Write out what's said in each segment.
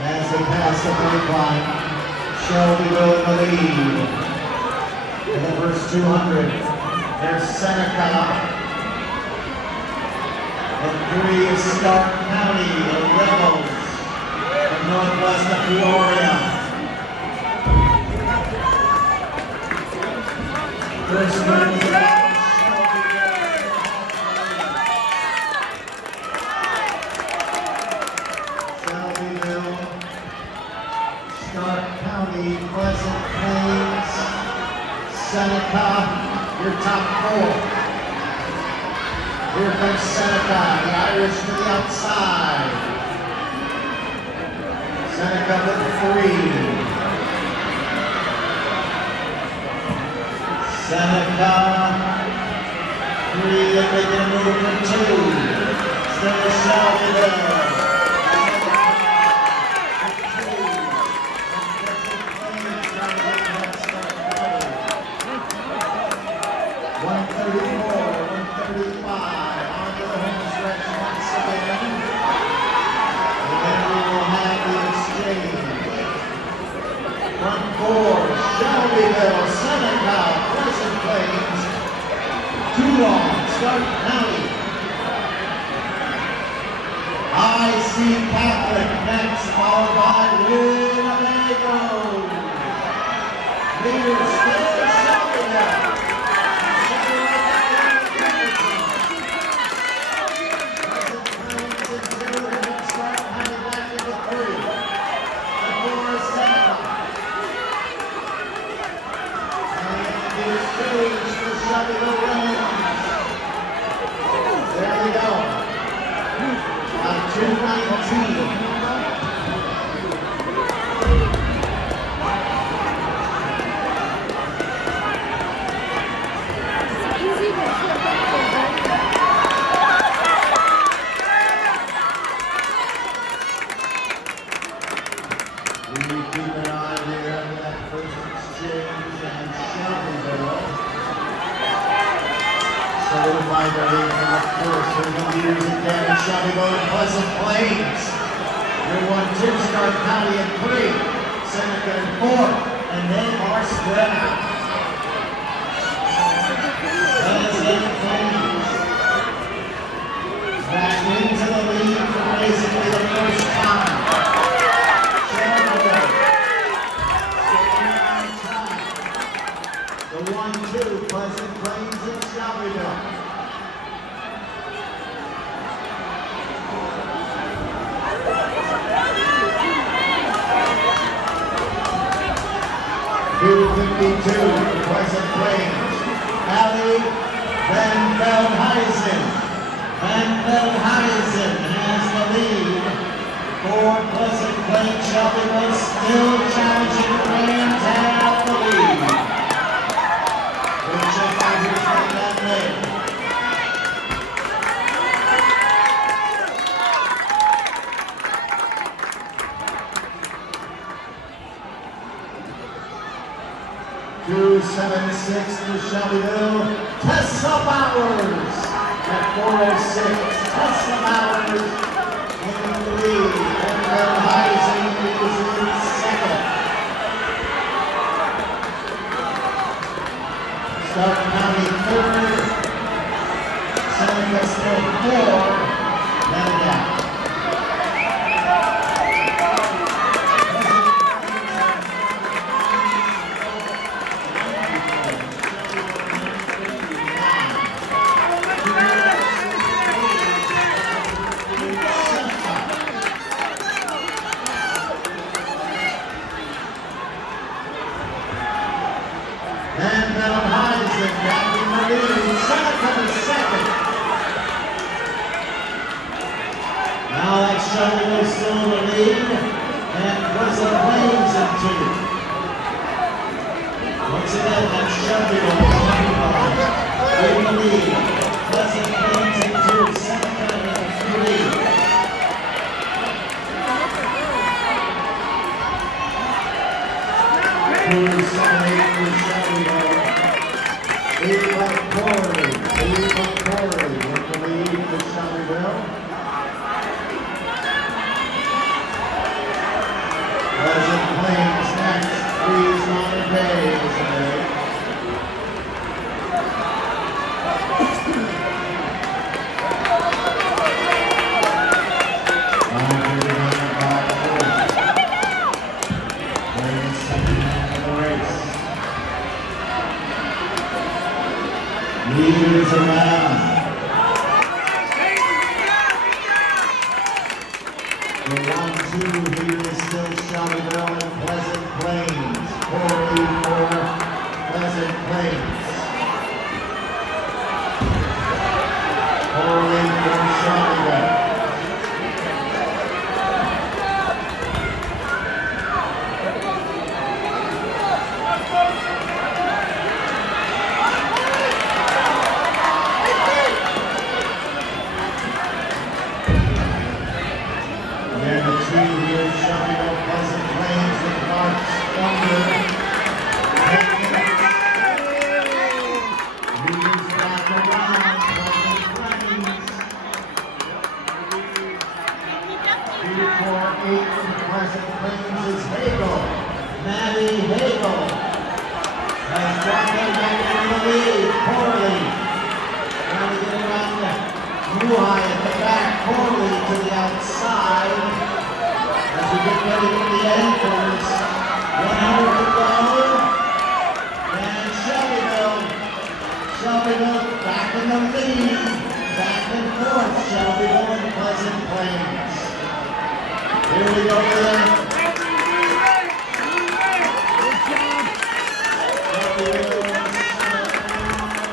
As they pass the break line, Shelbyville in the lead. In the first 200, there's Seneca. And 3 is Stark County, the Rebels from northwest of Peoria. First one is about Shelbyville, Stark County, Pleasant Plains, Seneca, your top 4. Here comes Seneca, the Irish to the outside. Seneca with 3. Seneca, 3, and making a move for 2. Still Shelbyville. Shelbyville, Seneca, Pleasant Plains, Toulon, Stark County. IC Catholic next, followed by Winnebago. Leaders still Shelbyville. There we go. 219. We keep an eye there on that first exchange and Shelbyville. Solidified their lead from up first. Here come leaders again. Shelbyville and Pleasant Plains. Here 1-2, Stark County at 3. Seneca at 4. And they are spread out. Pleasant Plains back into the lead for basically the first time. Shelbyville staying on time. The 1-2, Pleasant Plains and Shelbyville. .252, Pleasant Plains. Allie Van Veldhuizen. Van Veldhuizen has the lead for Pleasant Plains. Shelbyville still challenging the Rams at the lead. We'll check out who's got that lead. .276 to Shelbyville. Tessa Bowers at 406. Tessa Bowers in the lead. And Veldhuizen is in second. Stark County 3rd. Seneca still 4. Then down. And Veldhuizen back in the lead. Seneca to second. Now that's Shelbyville still in the lead. And Pleasant Plains in 2. Once again, that's Shelbyville in the lead. Pleasant Plains in 2. Seneca in 3. Ava Corey with the lead for Shelbyville. 1-2 here is still Shelbyville and Pleasant Plains. Corley for Pleasant Plains. Corley for Shelbyville. And the 2 here, Shelbyville, Pleasant Plains, with marks under 10 minutes. Leaders back around, Pleasant Plains. 2-4-8 from Pleasant Plains is Hagel. Maddie Hagel has brought them back into the lead. Corley trying to get around Muhai at the back. Corley to the outside. As we get ready for the anchors, 100 to go, and Shelbyville back in the lead, back and forth, Shelbyville and Pleasant Plains. Here we go there. Shelbyville,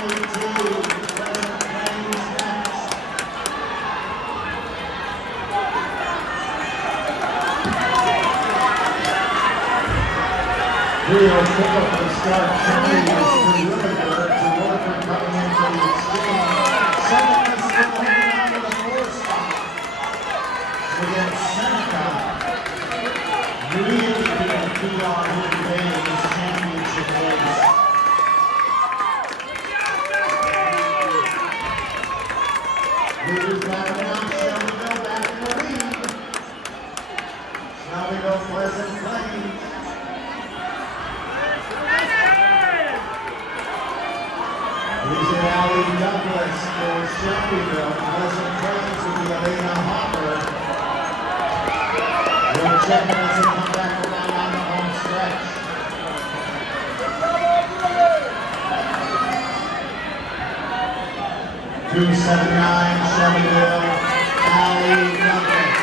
7-22, Pleasant Plains next. Rio Ford to start carrying us to Riverburg to Walker coming into the exchange. Seneca still holding on to the 4 spot. Against Seneca, really being PR here today in this championship race. Leaders back around, Shelbyville back in the lead. Shelbyville, Pleasant Plains. Here's an Allie Douglas for Shelbyville. Pleasant Plains will be Elena Hopper. We'll check in as they come back around on the home stretch. .279 Shelbyville, Allie Douglas.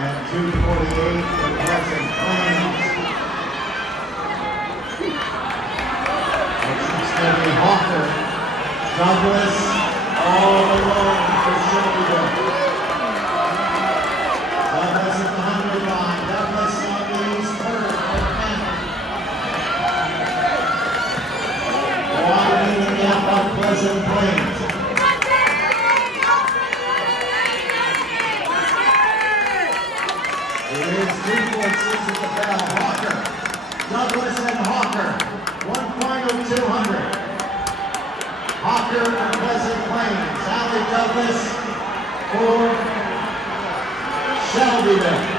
And 248 for Pleasant Plains. Which is going to be Hawker. Douglas all alone for Shelbyville. Douglas at the 100 line. Douglas on the east third for Panther. Widening the gap on Pleasant Plains. It is sequences at the bell. Hawker, Douglas and Hawker. One final 200. Hawker for Pleasant Plains. Allie Douglas for Shelbyville.